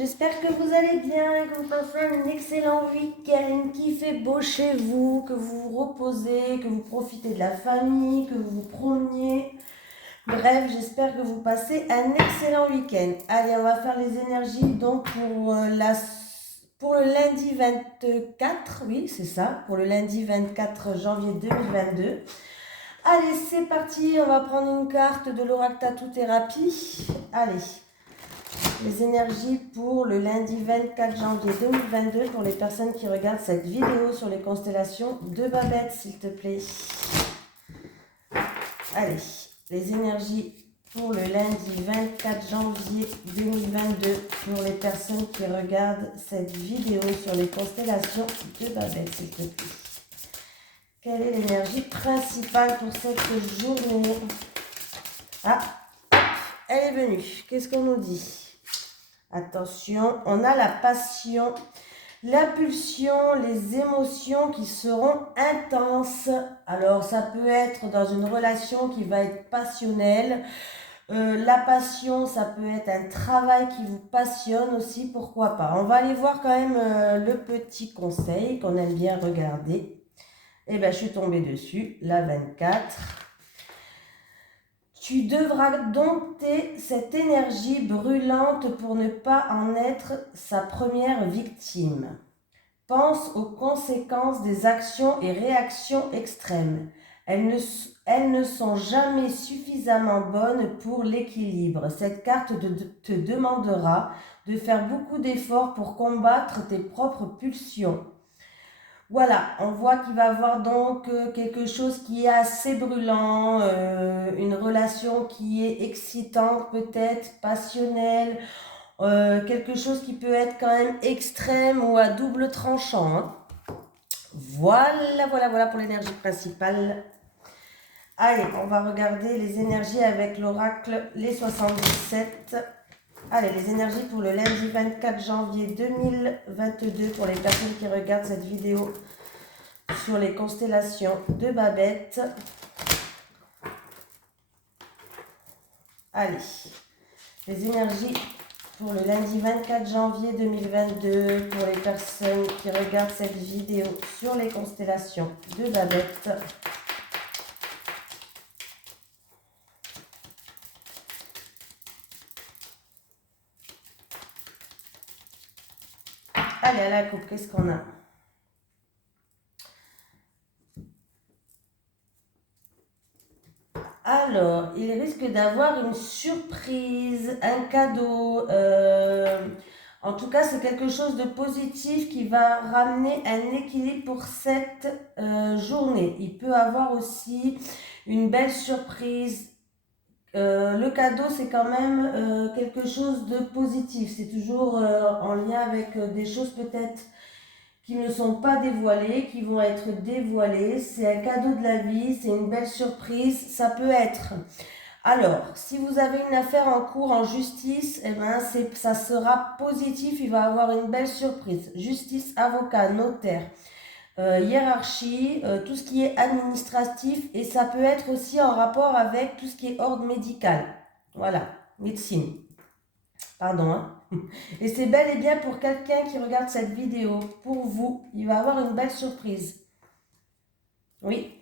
j'espère que vous allez bien et que vous passez un excellent week-end, qu'il fait beau chez vous, que vous vous reposez, que vous profitez de la famille, que vous vous promeniez. Bref, j'espère que vous passez un excellent week-end. Allez, on va faire les énergies donc pour le lundi 24, oui c'est ça, pour le lundi 24 janvier 2022. Allez, c'est parti, on va prendre une carte de l'oracle Tattoo Thérapie. Allez. Les énergies pour le lundi 24 janvier 2022 pour les personnes qui regardent cette vidéo sur les constellations de Babette, s'il te plaît. Allez, les énergies pour le lundi 24 janvier 2022 pour les personnes qui regardent cette vidéo sur les constellations de Babette, s'il te plaît. Quelle est l'énergie principale pour cette journée? Ah, elle est venue. Qu'est-ce qu'on nous dit? Attention, on a la passion, l'impulsion, les émotions qui seront intenses. Alors, ça peut être dans une relation qui va être passionnelle. La passion, ça peut être un travail qui vous passionne aussi, pourquoi pas. On va aller voir quand même le petit conseil qu'on aime bien regarder. Et bien, je suis tombée dessus, la 24. Tu devras dompter cette énergie brûlante pour ne pas en être sa première victime. Pense aux conséquences des actions et réactions extrêmes. Elles ne sont jamais suffisamment bonnes pour l'équilibre. Cette carte te demandera de faire beaucoup d'efforts pour combattre tes propres pulsions. Voilà, on voit qu'il va y avoir donc quelque chose qui est assez brûlant, une relation qui est excitante peut-être, passionnelle, quelque chose qui peut être quand même extrême ou à double tranchant. Hein. Voilà pour l'énergie principale. Allez, on va regarder les énergies avec l'oracle, les 77. Allez, les énergies pour le lundi 24 janvier 2022 pour les personnes qui regardent cette vidéo sur les constellations de Babette. Allez, les énergies pour le lundi 24 janvier 2022 pour les personnes qui regardent cette vidéo sur les constellations de Babette. Allez, à la coupe, qu'est-ce qu'on a? Alors, il risque d'avoir une surprise, un cadeau. En tout cas, c'est quelque chose de positif qui va ramener un équilibre pour cette journée. Il peut avoir aussi une belle surprise. Le cadeau, c'est quand même quelque chose de positif. C'est toujours en lien avec des choses peut-être qui ne sont pas dévoilées, qui vont être dévoilées. C'est un cadeau de la vie, c'est une belle surprise. Ça peut être. Alors, si vous avez une affaire en cours en justice, eh ben, ça sera positif, il va avoir une belle surprise. Justice, avocat, notaire, hiérarchie, tout ce qui est administratif, et ça peut être aussi en rapport avec tout ce qui est ordre médical. Voilà, médecine. Pardon, hein. Et c'est bel et bien pour quelqu'un qui regarde cette vidéo. Pour vous, il va avoir une belle surprise. Oui.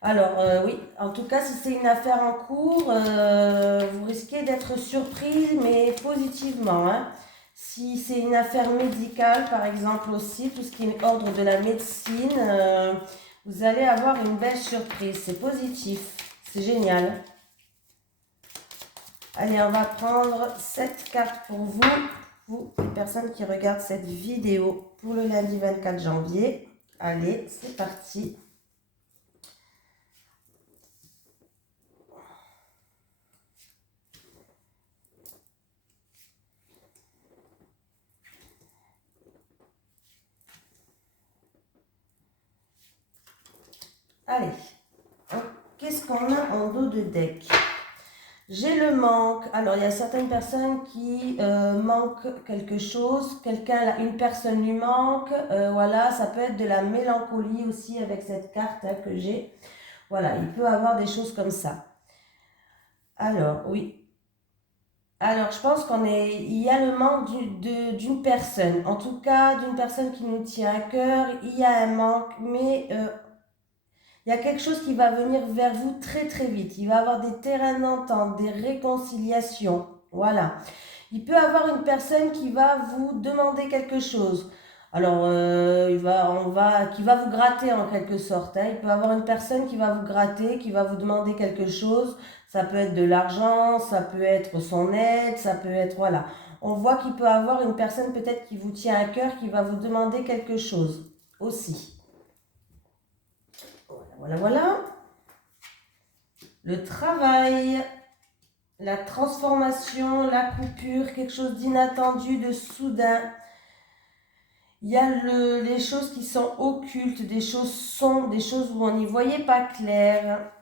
Alors, oui, en tout cas, si c'est une affaire en cours, vous risquez d'être surpris, mais positivement. Hein. Si c'est une affaire médicale, par exemple aussi, tout ce qui est ordre de la médecine, vous allez avoir une belle surprise. C'est positif, c'est génial. Allez, on va prendre 7 cartes pour vous, les personnes qui regardent cette vidéo pour le lundi 24 janvier. Allez, c'est parti. Allez, qu'est-ce qu'on a en dos de deck? J'ai le manque. Alors, il y a certaines personnes qui manquent quelque chose. Une personne lui manque. Voilà, ça peut être de la mélancolie aussi avec cette carte hein, que j'ai. Voilà, il peut avoir des choses comme ça. Alors, oui. Alors, je pense il y a le manque d'une personne. En tout cas, d'une personne qui nous tient à cœur. Il y a un manque, mais il y a quelque chose qui va venir vers vous très très vite. Il va y avoir des terrains d'entente, des réconciliations. Voilà. Il peut y avoir une personne qui va vous demander quelque chose. Alors, qui va vous gratter en quelque sorte, hein. Il peut y avoir une personne qui va vous gratter, qui va vous demander quelque chose. Ça peut être de l'argent, ça peut être son aide, ça peut être, voilà. On voit qu'il peut y avoir une personne peut-être qui vous tient à cœur, qui va vous demander quelque chose aussi. Voilà, voilà. Le travail, la transformation, la coupure, quelque chose d'inattendu, de soudain. Il y a les choses qui sont occultes, des choses sombres, des choses où on n'y voyait pas clair.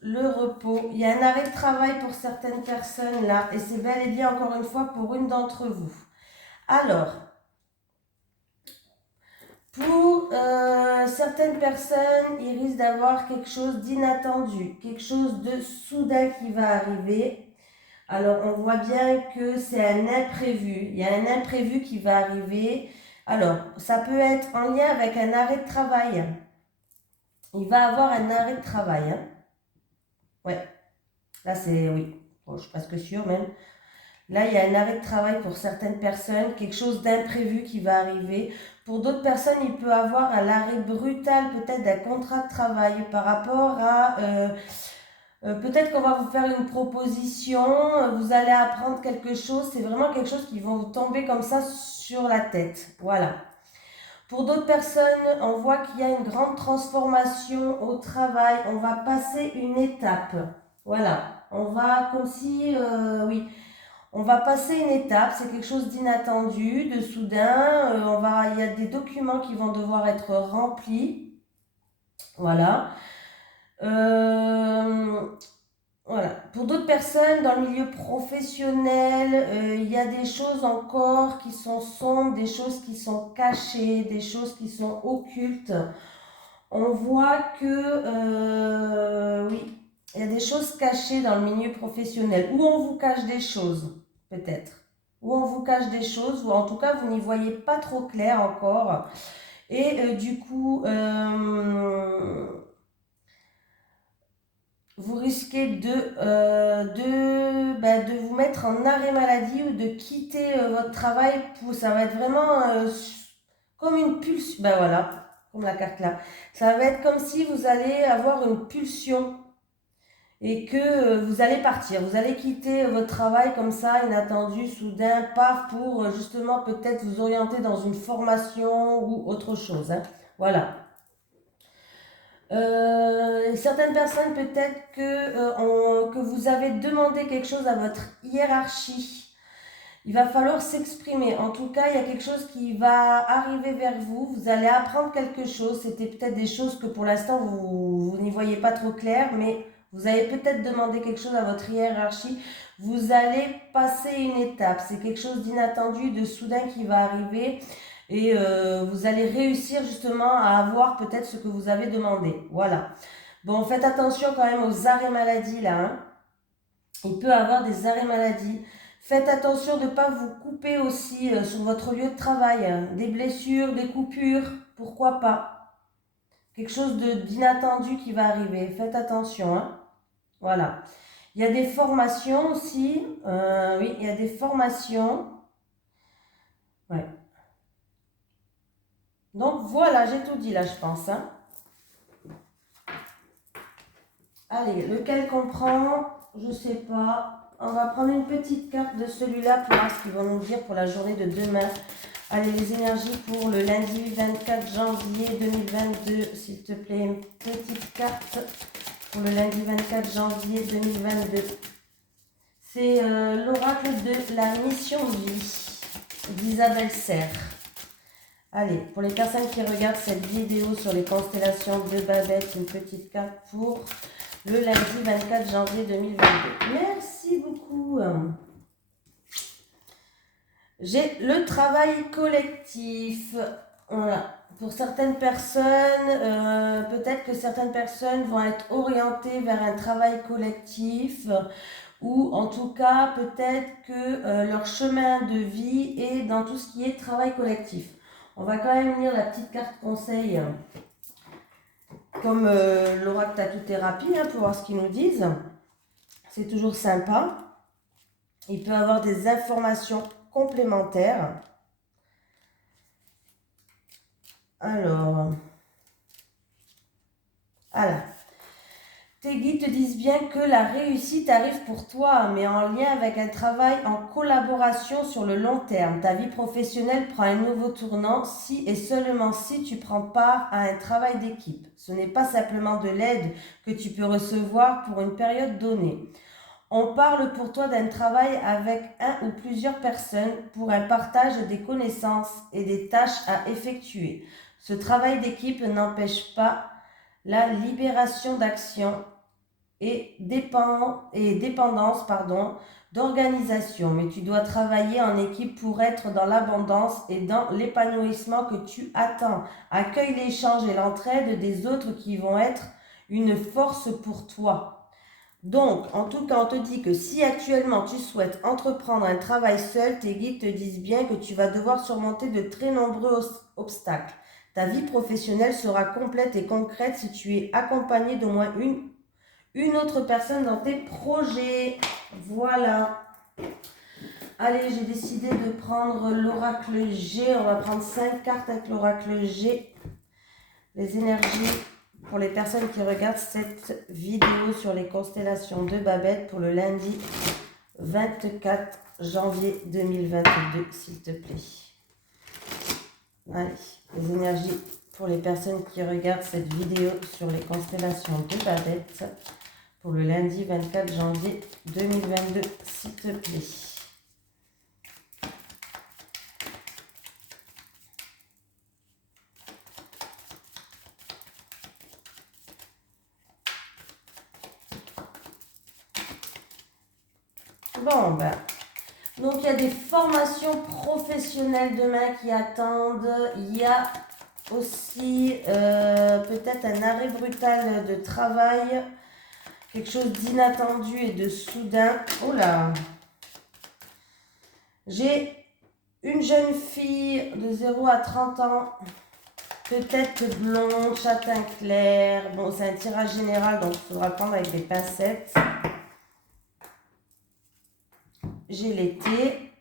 Le repos. Il y a un arrêt de travail pour certaines personnes là, et c'est bel et bien encore une fois pour une d'entre vous. Alors, pour certaines personnes, il risque d'avoir quelque chose d'inattendu, quelque chose de soudain qui va arriver. Alors, on voit bien que c'est un imprévu. Il y a un imprévu qui va arriver. Alors, ça peut être en lien avec un arrêt de travail. Il va avoir un arrêt de travail. Hein. Ouais, là c'est oui. Bon, je suis presque sûre même. Là, il y a un arrêt de travail pour certaines personnes, quelque chose d'imprévu qui va arriver. Pour d'autres personnes, il peut avoir un arrêt brutal peut-être d'un contrat de travail par rapport à... peut-être qu'on va vous faire une proposition, vous allez apprendre quelque chose, c'est vraiment quelque chose qui va vous tomber comme ça sur la tête. Voilà. Pour d'autres personnes, on voit qu'il y a une grande transformation au travail, on va passer une étape. Voilà. On va comme si, oui, on va passer une étape, c'est quelque chose d'inattendu, de soudain. Il y a des documents qui vont devoir être remplis. Voilà. Voilà. Pour d'autres personnes, dans le milieu professionnel, il y a des choses encore qui sont sombres, des choses qui sont cachées, des choses qui sont occultes. On voit que, oui, il y a des choses cachées dans le milieu professionnel, où on vous cache des choses, peut-être. Où on vous cache des choses, ou en tout cas, vous n'y voyez pas trop clair encore. Et du coup, vous risquez de vous mettre en arrêt maladie ou de quitter votre travail. Ça va être vraiment comme une pulsion. Ben voilà, comme la carte là. Ça va être comme si vous allez avoir une pulsion et que vous allez partir. Vous allez quitter votre travail comme ça, inattendu, soudain, paf, pour justement peut-être vous orienter dans une formation ou autre chose. Hein. Voilà. Certaines personnes peut-être que vous avez demandé quelque chose à votre hiérarchie. Il va falloir s'exprimer. En tout cas, il y a quelque chose qui va arriver vers vous. Vous allez apprendre quelque chose. C'était peut-être des choses que pour l'instant vous n'y voyez pas trop clair, mais vous avez peut-être demandé quelque chose à votre hiérarchie. Vous allez passer une étape. C'est quelque chose d'inattendu, de soudain qui va arriver. Et vous allez réussir justement à avoir peut-être ce que vous avez demandé. Voilà. Bon, faites attention quand même aux arrêts maladie là. Hein. Il peut y avoir des arrêts maladie. Faites attention de ne pas vous couper aussi sur votre lieu de travail. Hein. Des blessures, des coupures, pourquoi pas. Quelque chose d'inattendu qui va arriver. Faites attention. Hein. Voilà. Il y a des formations aussi. Oui, il y a des formations. Ouais. Donc voilà, j'ai tout dit là, je pense. Hein. Allez, lequel qu'on prend, je sais pas. On va prendre une petite carte de celui-là pour voir ce qu'ils vont nous dire pour la journée de demain. Allez, les énergies pour le lundi 24 janvier 2022, s'il te plaît. Une petite carte pour le lundi 24 janvier 2022. C'est l'oracle de la mission de vie d'Isabelle Serre. Allez, pour les personnes qui regardent cette vidéo sur les constellations de Babette, une petite carte pour le lundi 24 janvier 2022. Merci beaucoup. J'ai le travail collectif. Voilà. Pour certaines personnes, peut-être que certaines personnes vont être orientées vers un travail collectif ou en tout cas peut-être que leur chemin de vie est dans tout ce qui est travail collectif. On va quand même lire la petite carte conseil comme l'oracle Tatou-Thérapie pour voir ce qu'ils nous disent. C'est toujours sympa. Il peut avoir des informations complémentaires. Alors, voilà. Tes guides te disent bien que la réussite arrive pour toi, mais en lien avec un travail en collaboration sur le long terme. Ta vie professionnelle prend un nouveau tournant si et seulement si tu prends part à un travail d'équipe. Ce n'est pas simplement de l'aide que tu peux recevoir pour une période donnée. On parle pour toi d'un travail avec un ou plusieurs personnes pour un partage des connaissances et des tâches à effectuer. Ce travail d'équipe n'empêche pas la libération d'action et dépendance d'organisation, mais tu dois travailler en équipe pour être dans l'abondance et dans l'épanouissement que tu attends. Accueille l'échange et l'entraide des autres qui vont être une force pour toi. Donc, en tout cas, on te dit que si actuellement tu souhaites entreprendre un travail seul, tes guides te disent bien que tu vas devoir surmonter de très nombreux obstacles. Ta vie professionnelle sera complète et concrète si tu es accompagné d'au moins une autre personne dans tes projets. Voilà. Allez, j'ai décidé de prendre l'oracle G. On va prendre 5 cartes avec l'oracle G. Les énergies pour les personnes qui regardent cette vidéo sur les constellations de Babette pour le lundi 24 janvier 2022, s'il te plaît. Allez, les énergies pour les personnes qui regardent cette vidéo sur les constellations de Babette pour le lundi 24 janvier 2022, s'il te plaît. Bon, ben, donc il y a des formations professionnelles demain qui attendent. Il y a aussi peut-être un arrêt brutal de travail, quelque chose d'inattendu et de soudain. Oh là! J'ai une jeune fille de 0 à 30 ans, peut-être blonde, châtain clair. Bon, c'est un tirage général, donc il faudra prendre avec des pincettes. J'ai l'été.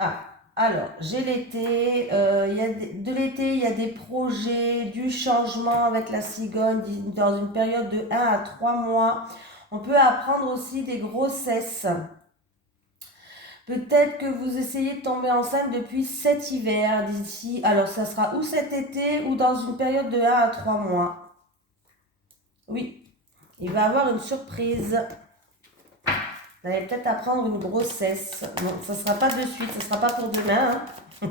Ah, alors, j'ai l'été. De l'été, il y a des projets, du changement avec la cigogne dans une période de 1 à 3 mois. On peut apprendre aussi des grossesses. Peut-être que vous essayez de tomber enceinte depuis cet hiver d'ici. Alors, ça sera ou cet été ou dans une période de 1 à 3 mois. Oui, il va y avoir une surprise. Vous allez peut-être apprendre une grossesse. Non, ça ne sera pas de suite, ça ne sera pas pour demain. Hein.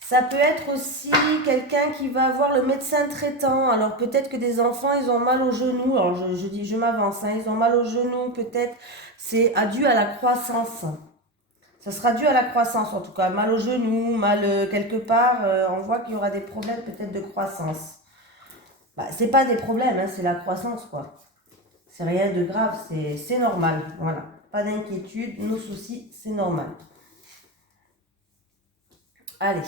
Ça peut être aussi quelqu'un qui va voir le médecin traitant. Alors peut-être que des enfants, ils ont mal au genou. Alors je m'avance, hein, ils ont mal au genou. Peut-être c'est dû à la croissance. Ça sera dû à la croissance en tout cas. Mal au genou, mal quelque part. On voit qu'il y aura des problèmes peut-être de croissance. Bah, c'est pas des problèmes, hein, c'est la croissance quoi. C'est rien de grave, c'est normal. Voilà. Pas d'inquiétude, nos soucis, c'est normal. Allez.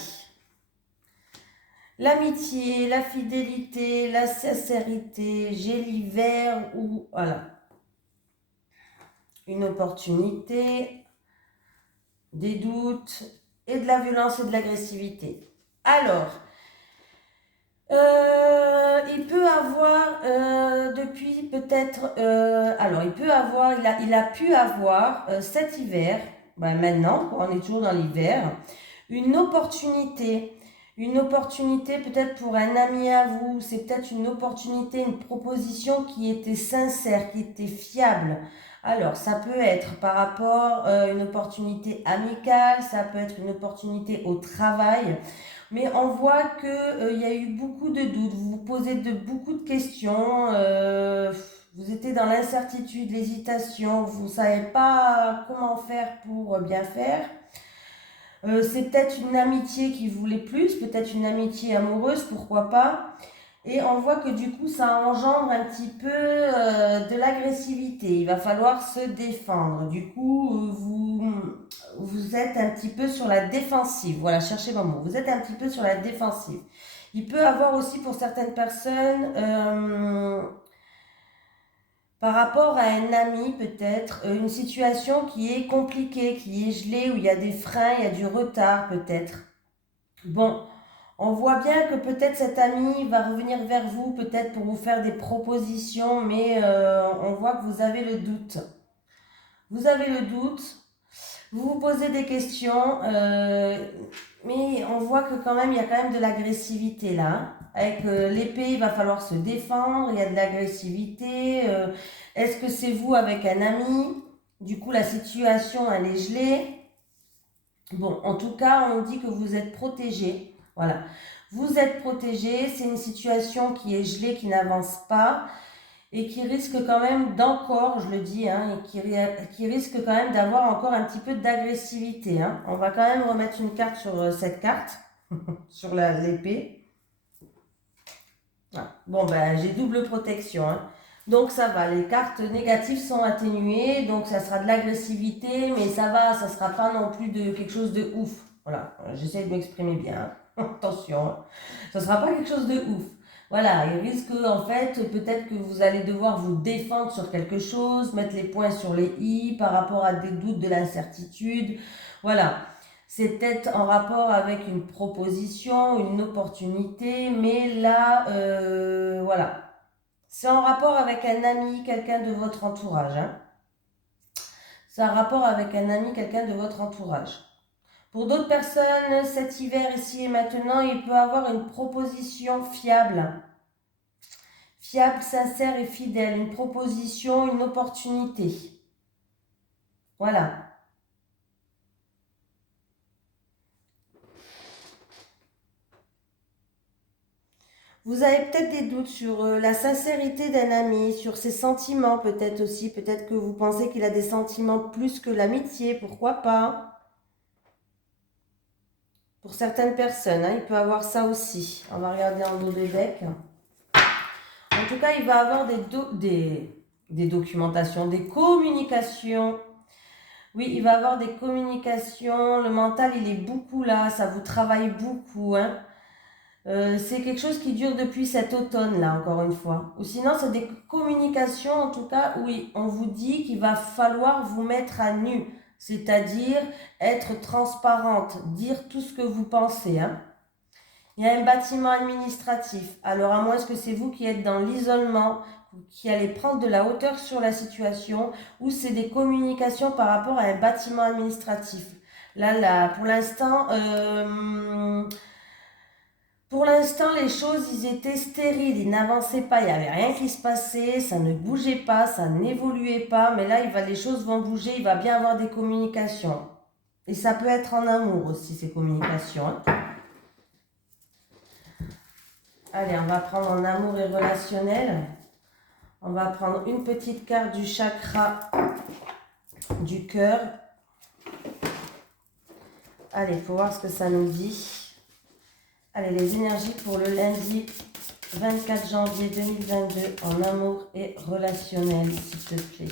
L'amitié, la fidélité, la sincérité, j'ai l'hiver ou voilà. Une opportunité, des doutes et de la violence et de l'agressivité. Alors, il peut avoir depuis peut-être, il a pu avoir cet hiver, ben maintenant, on est toujours dans l'hiver, une opportunité peut-être pour un ami à vous, c'est peut-être une opportunité, une proposition qui était sincère, qui était fiable. Alors, ça peut être par rapport à une opportunité amicale, ça peut être une opportunité au travail, mais on voit qu'il y a eu beaucoup de doutes, vous vous posez beaucoup de questions, vous étiez dans l'incertitude, l'hésitation, vous ne savez pas comment faire pour bien faire. C'est peut-être une amitié qui voulait plus, peut-être une amitié amoureuse, pourquoi pas. Et on voit que du coup, ça engendre un petit peu de l'agressivité. Il va falloir se défendre. Du coup, vous êtes un petit peu sur la défensive. Voilà, cherchez le mot. Vous êtes un petit peu sur la défensive. Il peut avoir aussi pour certaines personnes, par rapport à un ami peut-être, une situation qui est compliquée, qui est gelée, où il y a des freins, il y a du retard peut-être. Bon, on voit bien que peut-être cet ami va revenir vers vous, peut-être pour vous faire des propositions, mais on voit que vous avez le doute. Vous avez le doute, vous vous posez des questions, mais on voit que quand même, il y a quand même de l'agressivité là, hein. Avec l'épée, il va falloir se défendre, il y a de l'agressivité. Est-ce que c'est vous avec un ami? Du coup, la situation, elle est gelée. Bon, en tout cas, on dit que vous êtes protégé. Voilà. Vous êtes protégé, c'est une situation qui est gelée, qui n'avance pas et qui risque quand même d'encore, je le dis, hein, et qui risque quand même d'avoir encore un petit peu d'agressivité, hein. On va quand même remettre une carte sur cette carte, sur l'épée. Ah, bon, ben, j'ai double protection, hein. Donc ça va, les cartes négatives sont atténuées, donc ça sera de l'agressivité, mais ça va, ça sera pas non plus de quelque chose de ouf. Voilà, j'essaie de m'exprimer bien, hein. Attention, hein. Ça sera pas quelque chose de ouf. Voilà, il risque en fait, peut-être que vous allez devoir vous défendre sur quelque chose, mettre les points sur les i par rapport à des doutes, de l'incertitude. Voilà. C'est peut-être en rapport avec une proposition, une opportunité, mais là, voilà. C'est en rapport avec un ami, quelqu'un de votre entourage, hein. C'est en rapport avec un ami, quelqu'un de votre entourage. Pour d'autres personnes, cet hiver, ici et maintenant, il peut avoir une proposition fiable. Fiable, sincère et fidèle. Une proposition, une opportunité. Voilà. Vous avez peut-être des doutes sur la sincérité d'un ami, sur ses sentiments peut-être aussi. Peut-être que vous pensez qu'il a des sentiments plus que l'amitié, pourquoi pas. Pour certaines personnes, hein, il peut avoir ça aussi. On va regarder en dos des decks. En tout cas, il va avoir des documentations, des communications. Oui, il va avoir des communications. Le mental, il est beaucoup là. Ça vous travaille beaucoup, hein. C'est quelque chose qui dure depuis cet automne-là, encore une fois. Ou sinon, c'est des communications, en tout cas, où on vous dit qu'il va falloir vous mettre à nu. C'est-à-dire être transparente, dire tout ce que vous pensez, hein. Il y a un bâtiment administratif. Alors, à moins que c'est vous qui êtes dans l'isolement, qui allez prendre de la hauteur sur la situation, ou c'est des communications par rapport à un bâtiment administratif. Là, pour l'instant, les choses, ils étaient stériles, ils n'avançaient pas, il n'y avait rien qui se passait, ça ne bougeait pas, ça n'évoluait pas, mais là, les choses vont bouger, il va bien avoir des communications. Et ça peut être en amour aussi, ces communications, hein. Allez, on va prendre en amour et relationnel. On va prendre une petite carte du chakra du cœur. Allez, pour voir ce que ça nous dit. Allez, les énergies pour le lundi 24 janvier 2022 en amour et relationnel, s'il te plaît.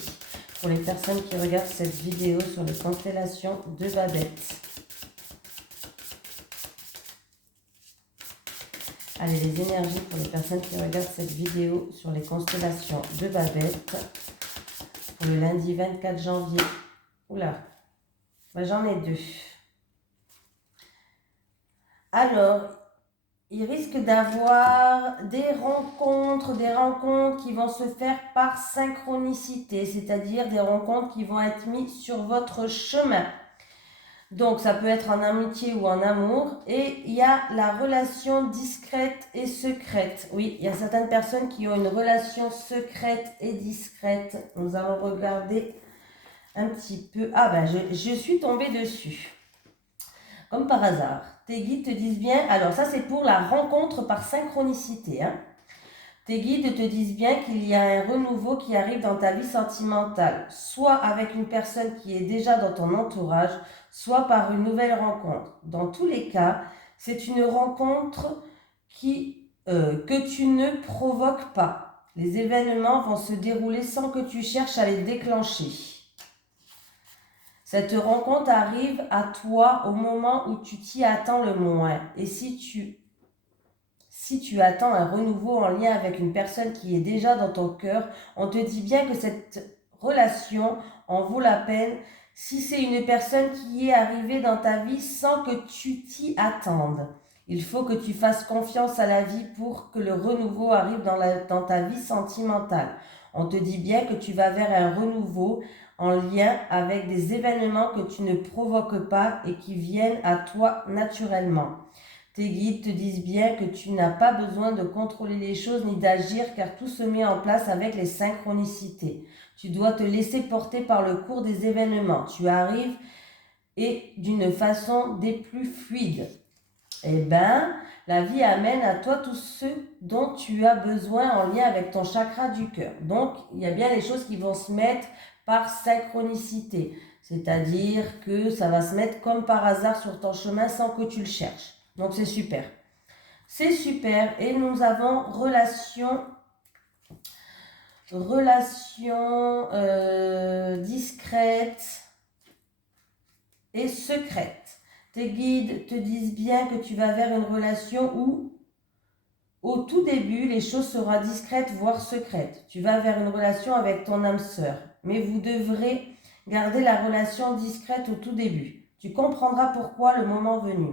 Pour les personnes qui regardent cette vidéo sur les constellations de Babette. Allez, les énergies pour les personnes qui regardent cette vidéo sur les constellations de Babette. Pour le lundi 24 janvier. Oula, ben, j'en ai deux. Alors, il risque d'avoir des rencontres qui vont se faire par synchronicité, c'est-à-dire des rencontres qui vont être mises sur votre chemin. Donc, ça peut être en amitié ou en amour. Et il y a la relation discrète et secrète. Oui, il y a certaines personnes qui ont une relation secrète et discrète. Nous allons regarder un petit peu. Ah ben, je suis tombée dessus. Comme par hasard. Tes guides te disent bien. Alors, ça, c'est pour la rencontre par synchronicité, hein. Tes guides te disent bien qu'il y a un renouveau qui arrive dans ta vie sentimentale, soit avec une personne qui est déjà dans ton entourage, soit par une nouvelle rencontre. Dans tous les cas, c'est une rencontre que tu ne provoques pas. Les événements vont se dérouler sans que tu cherches à les déclencher. Cette rencontre arrive à toi au moment où tu t'y attends le moins. Et si tu attends un renouveau en lien avec une personne qui est déjà dans ton cœur, on te dit bien que cette relation en vaut la peine si c'est une personne qui est arrivée dans ta vie sans que tu t'y attendes. Il faut que tu fasses confiance à la vie pour que le renouveau arrive dans ta vie sentimentale. On te dit bien que tu vas vers un renouveau en lien avec des événements que tu ne provoques pas et qui viennent à toi naturellement. Tes guides te disent bien que tu n'as pas besoin de contrôler les choses ni d'agir car tout se met en place avec les synchronicités. Tu dois te laisser porter par le cours des événements. Tu arrives et d'une façon des plus fluides. Eh bien, la vie amène à toi tout ce dont tu as besoin en lien avec ton chakra du cœur. Donc, il y a bien les choses qui vont se mettre par synchronicité. C'est-à-dire que ça va se mettre comme par hasard sur ton chemin sans que tu le cherches. Donc, c'est super. C'est super. Et nous avons relation discrète et secrète. Tes guides te disent bien que tu vas vers une relation où, au tout début, les choses seront discrètes, voire secrètes. Tu vas vers une relation avec ton âme sœur, mais vous devrez garder la relation discrète au tout début. Tu comprendras pourquoi le moment venu.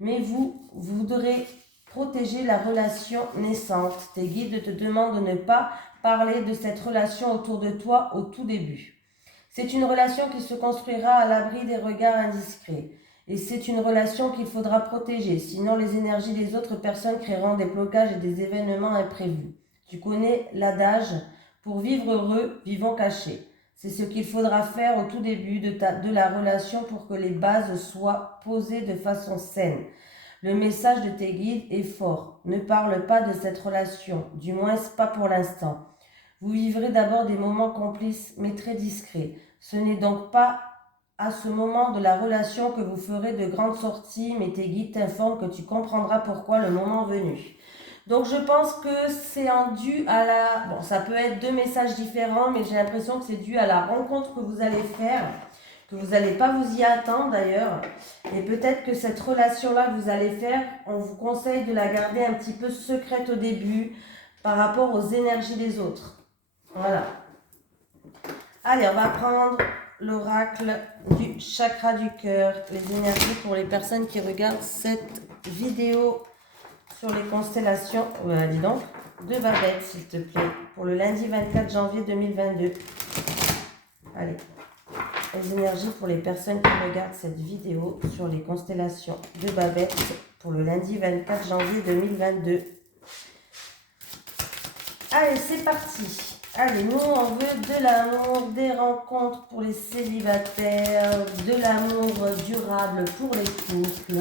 Mais vous voudrez protéger la relation naissante. Tes guides te demandent de ne pas parler de cette relation autour de toi au tout début. C'est une relation qui se construira à l'abri des regards indiscrets. Et c'est une relation qu'il faudra protéger, sinon les énergies des autres personnes créeront des blocages et des événements imprévus. Tu connais l'adage « Pour vivre heureux, vivons cachés ». C'est ce qu'il faudra faire au tout début de la relation pour que les bases soient posées de façon saine. Le message de tes guides est fort. Ne parle pas de cette relation, du moins pas pour l'instant. Vous vivrez d'abord des moments complices, mais très discrets. Ce n'est donc pas à ce moment de la relation que vous ferez de grandes sorties, mais tes guides t'informent que tu comprendras pourquoi le moment venu. Donc je pense que c'est dû à la... Bon, ça peut être deux messages différents, mais j'ai l'impression que c'est dû à la rencontre que vous allez faire, que vous n'allez pas vous y attendre d'ailleurs. Et peut-être que cette relation-là que vous allez faire, on vous conseille de la garder un petit peu secrète au début par rapport aux énergies des autres. Voilà. Allez, on va prendre l'oracle du chakra du cœur, les énergies pour les personnes qui regardent cette vidéo sur les constellations. Dis donc, de Babette, s'il te plaît, pour le lundi 24 janvier 2022. Allez, les énergies pour les personnes qui regardent cette vidéo sur les constellations de Babette pour le lundi 24 janvier 2022. Allez, c'est parti. Allez, nous, on veut de l'amour, des rencontres pour les célibataires, de l'amour durable pour les couples.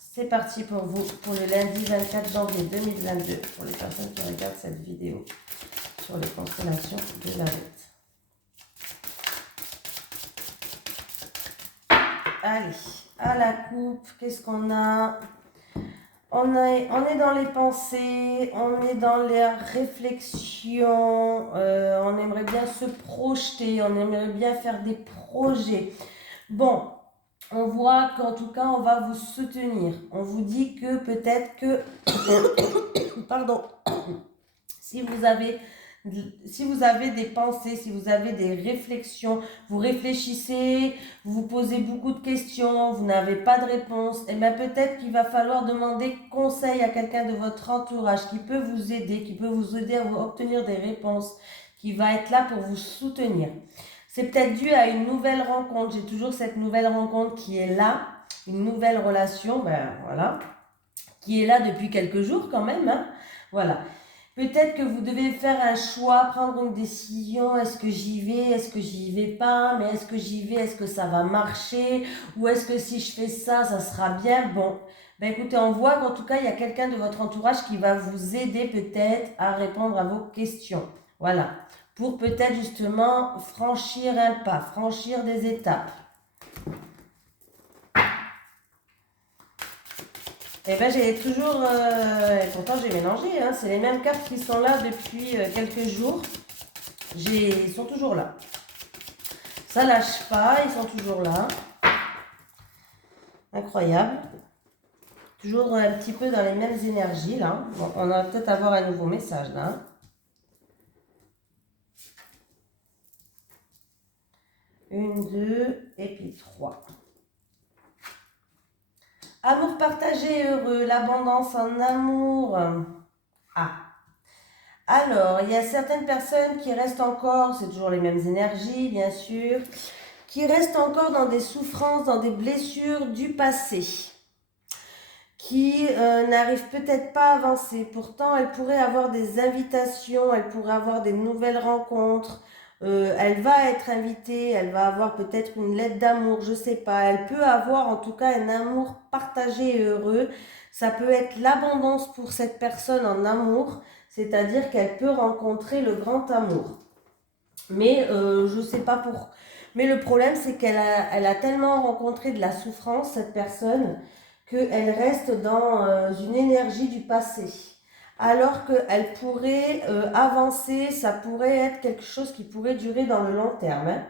C'est parti pour vous, pour le lundi 24 janvier 2022, pour les personnes qui regardent cette vidéo sur les constellations de la bête. Allez, à la coupe, qu'est-ce qu'on a ? On est dans les pensées, on est dans les réflexions, on aimerait bien se projeter, on aimerait bien faire des projets. Bon, on voit qu'en tout cas, on va vous soutenir. On vous dit que peut-être que, pardon, si vous avez des pensées, si vous avez des réflexions, vous réfléchissez, vous vous posez beaucoup de questions, vous n'avez pas de réponse, et bien peut-être qu'il va falloir demander conseil à quelqu'un de votre entourage qui peut vous aider à obtenir des réponses, qui va être là pour vous soutenir. C'est peut-être dû à une nouvelle rencontre. J'ai toujours cette nouvelle rencontre qui est là, une nouvelle relation, voilà, qui est là depuis quelques jours quand même, hein, voilà. Peut-être que vous devez faire un choix, prendre une décision. Est-ce que j'y vais? Est-ce que j'y vais pas? Mais est-ce que j'y vais? Est-ce que ça va marcher? Ou est-ce que si je fais ça, ça sera bien? Bon, Ben écoutez, on voit qu'en tout cas, il y a quelqu'un de votre entourage qui va vous aider peut-être à répondre à vos questions. Voilà. Pour peut-être justement franchir un pas, franchir des étapes. Et ben j'ai toujours, pourtant j'ai mélangé, hein, c'est les mêmes cartes qui sont là depuis quelques jours. Ils sont toujours là. Ça lâche pas, ils sont toujours là. Incroyable. Toujours un petit peu dans les mêmes énergies là. Bon, on va peut-être avoir un nouveau message là. Une, deux, et puis trois. Amour partagé, heureux, l'abondance en amour. Ah. Alors, il y a certaines personnes qui restent encore, c'est toujours les mêmes énergies, bien sûr, qui restent encore dans des souffrances, dans des blessures du passé, qui n'arrivent peut-être pas à avancer. Pourtant, elles pourraient avoir des invitations, elles pourraient avoir des nouvelles rencontres. Elle va être invitée, elle va avoir peut-être une lettre d'amour, je sais pas. Elle peut avoir en tout cas un amour partagé et heureux. Ça peut être l'abondance pour cette personne en amour, c'est-à-dire qu'elle peut rencontrer le grand amour. Mais je sais pas pour. Mais le problème, c'est elle a tellement rencontré de la souffrance, cette personne, qu'elle reste dans une énergie du passé. Alors qu'elle pourrait avancer, ça pourrait être quelque chose qui pourrait durer dans le long terme, hein.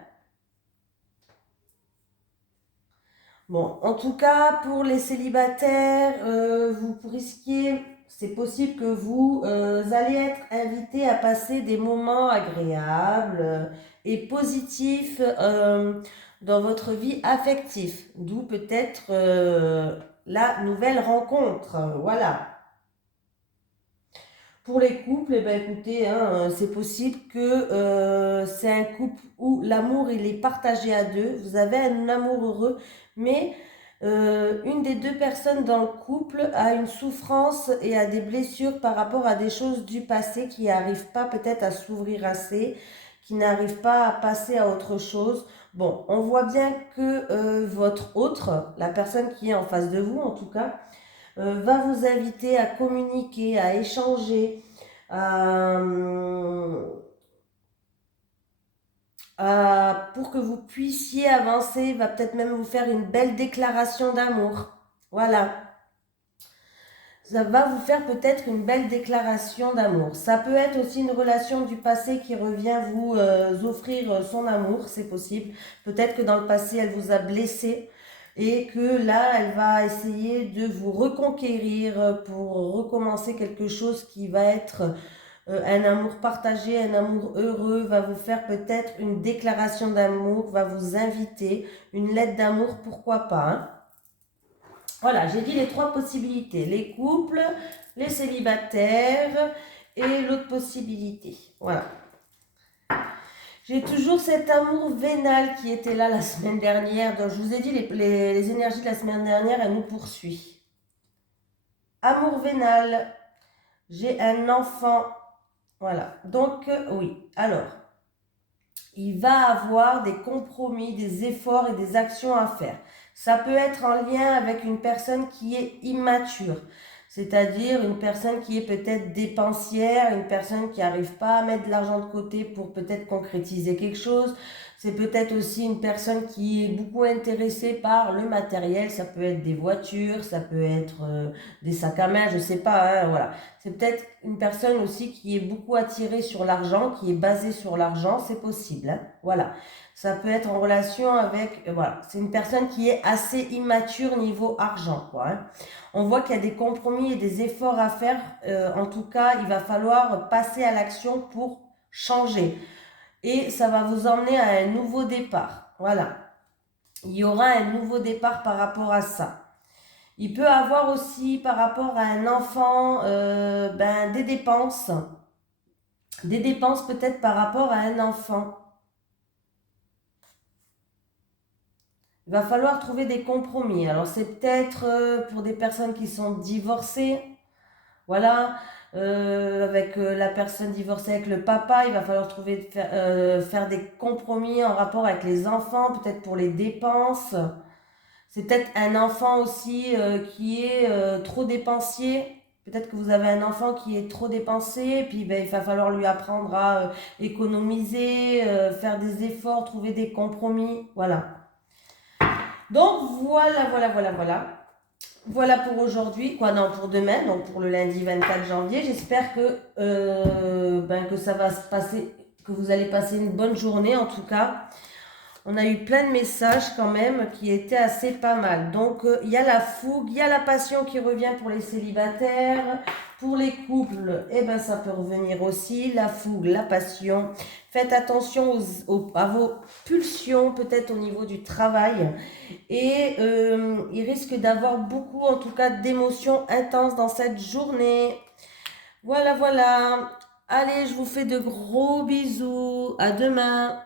Bon, en tout cas, pour les célibataires, vous risquez, c'est possible que vous allez être invité à passer des moments agréables et positifs dans votre vie affective, d'où peut-être la nouvelle rencontre. Voilà. Pour les couples, eh ben, écoutez, hein, c'est possible que c'est un couple où l'amour il est partagé à deux. Vous avez un amour heureux, mais une des deux personnes dans le couple a une souffrance et a des blessures par rapport à des choses du passé qui n'arrivent pas peut-être à s'ouvrir assez, qui n'arrivent pas à passer à autre chose. Bon, on voit bien que votre autre, la personne qui est en face de vous en tout cas, va vous inviter à communiquer, à échanger, à, pour que vous puissiez avancer, va peut-être même vous faire une belle déclaration d'amour. Voilà. Ça va vous faire peut-être une belle déclaration d'amour. Ça peut être aussi une relation du passé qui revient vous offrir son amour, c'est possible. Peut-être que dans le passé, elle vous a blessé et que là, elle va essayer de vous reconquérir pour recommencer quelque chose qui va être un amour partagé, un amour heureux, va vous faire peut-être une déclaration d'amour, va vous inviter, une lettre d'amour, pourquoi pas, hein. Voilà, j'ai dit les trois possibilités, les couples, les célibataires et l'autre possibilité. Voilà. J'ai toujours cet amour vénal qui était là la semaine dernière. Donc, je vous ai dit, les énergies de la semaine dernière, elles nous poursuivent. Amour vénal, j'ai un enfant. Voilà. Donc, oui. Alors, il va avoir des compromis, des efforts et des actions à faire. Ça peut être en lien avec une personne qui est immature, c'est-à-dire une personne qui est peut-être dépensière, une personne qui n'arrive pas à mettre de l'argent de côté pour peut-être concrétiser quelque chose. C'est peut-être aussi une personne qui est beaucoup intéressée par le matériel, ça peut être des voitures, ça peut être des sacs à main, je sais pas, hein, voilà. C'est peut-être une personne aussi qui est beaucoup attirée sur l'argent, qui est basée sur l'argent, c'est possible, hein, voilà. Ça peut être en relation avec, voilà, c'est une personne qui est assez immature niveau argent, quoi, hein. On voit qu'il y a des compromis et des efforts à faire. En tout cas, il va falloir passer à l'action pour changer. Et ça va vous emmener à un nouveau départ. Voilà. Il y aura un nouveau départ par rapport à ça. Il peut avoir aussi par rapport à un enfant des dépenses. Des dépenses peut-être par rapport à un enfant. Il va falloir trouver des compromis. Alors c'est peut-être pour des personnes qui sont divorcées. Voilà, avec la personne divorcée avec le papa, il va falloir faire des compromis en rapport avec les enfants, peut-être pour les dépenses. C'est peut-être un enfant aussi qui est trop dépensier. Peut-être que vous avez un enfant qui est trop dépensé, puis ben, il va falloir lui apprendre à économiser, faire des efforts, trouver des compromis. Voilà. Donc voilà. Voilà pour aujourd'hui, quoi, non, pour demain, donc pour le lundi 24 janvier. J'espère que ça va se passer, que vous allez passer une bonne journée en tout cas. On a eu plein de messages quand même qui étaient assez pas mal. Donc, il y a la fougue, il y a la passion qui revient pour les célibataires. Pour les couples, eh ben, ça peut revenir aussi. La fougue, la passion. Faites attention à vos pulsions, peut-être au niveau du travail. Et il risque d'avoir beaucoup, en tout cas, d'émotions intenses dans cette journée. Voilà. Allez, je vous fais de gros bisous. À demain.